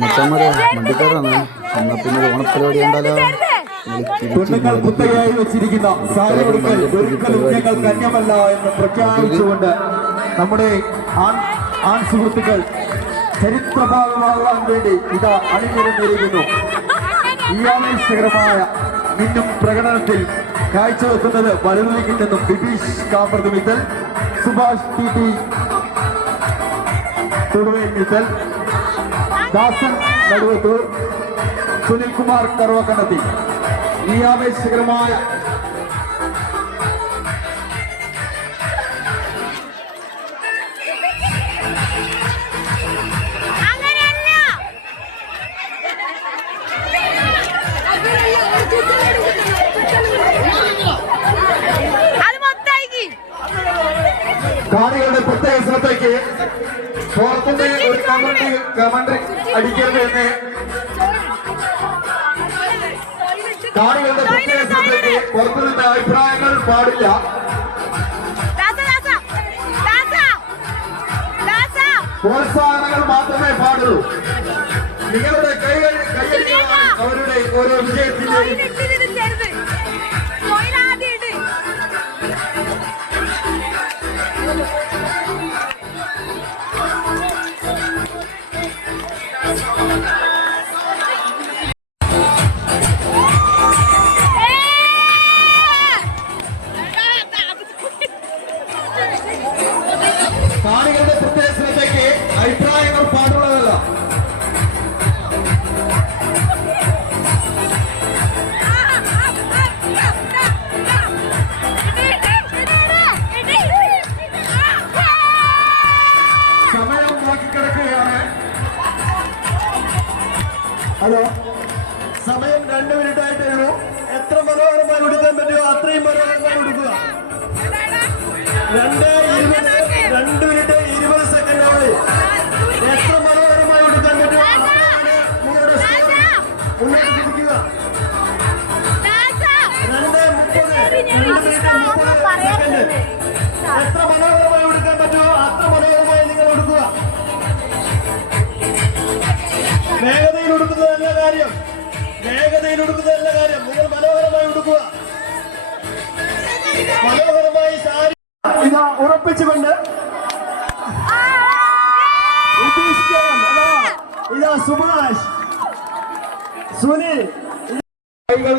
മച്ചമ്മടെ വണ്ടിക്കാരാണ്. എന്നാ പിന്നെ ഓണപ്പരിപാടി ഉണ്ടല്ലോ കുത്തകയായി വെച്ചിരിക്കുന്ന സാരി ഉടുക്കൽ ഒരിക്കലും ഞങ്ങൾ കന്യമല്ല എന്ന് പ്രഖ്യാപിച്ചുകൊണ്ട് നമ്മുടെ ആൺ ആൺ സുഹൃത്തുക്കൾ ചരിത്രഭാഗമാകാൻ വേണ്ടി ഇതാ അണിനിരന്നിരിക്കുന്നു. ഈ ആവേശകരമായ മിന്നും പ്രകടനത്തിൽ കാഴ്ചവെക്കുന്നത് വലുതിൽ നിന്നും ബിബീഷ് കാമ്പർദ് മിത്തൽ സുഭാഷ് ടി ടി തൊടുവേൽ മിത്തൽ ദാസൻ നടുവത്തൂർ സുനിൽകുമാർ കറുവക്കണ്ണത്തി ഈ കാണികളുടെ പ്രത്യേക ശ്രദ്ധയ്ക്ക് പുറത്തുനിന്ന് ഒരു കമന്റ് കമന്റ് അടിക്കരുത് എന്ന് കാണികളുടെ പ്രത്യേക ശ്രദ്ധയ്ക്ക് പുറത്തുനിന്ന് അഭിപ്രായങ്ങൾ പാടില്ല. പ്രോത്സാഹനങ്ങൾ മാത്രമേ പാടുള്ളൂ. നിങ്ങളുടെ കൈകൾ കൈയടികളാണ് അവരുടെ ഓരോ വിജയത്തിന്റെയും Joga. ഹലോ. സമയം രണ്ട് മിനിറ്റ് ആയിട്ടേ ഉള്ളൂ. എത്ര മനോഹരമായി കൊടുക്കാൻ പറ്റുമോ? അത്രയും മനോഹരമായി കൊടുക്കുക രണ്ട് കാര്യം. വേഗതയിൽ ഉടുക്കുന്നതല്ല കാര്യം. നിങ്ങൾ മനോഹരമായി ഉടുക്കുക. മനോഹരമായി സാരി ഇതാ ഉറപ്പിച്ചുകൊണ്ട്. ഇതാ സുഭാഷ്. സുനിൽ കൈകൾ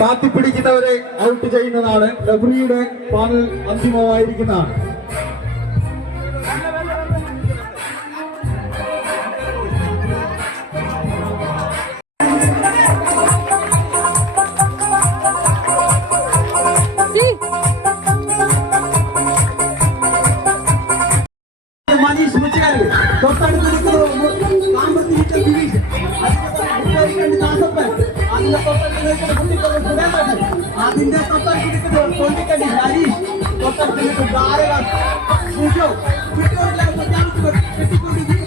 താത്തിപ്പിടിക്കുന്നവരെ ഔട്ട് ചെയ്യുന്നതാണ്. റഫറിയുടെ പാനൽ അന്തിമമായിരിക്കുന്നതാണ്. ಹಿಂದೆ ತೊಂದರೆ ಕೊಂಡಿಕಂಡು ಗಾಡಿ ತೊಂದರೆ ಬಾರೇ ಬಿಟ್ಟು ಬಿಟ್ಟು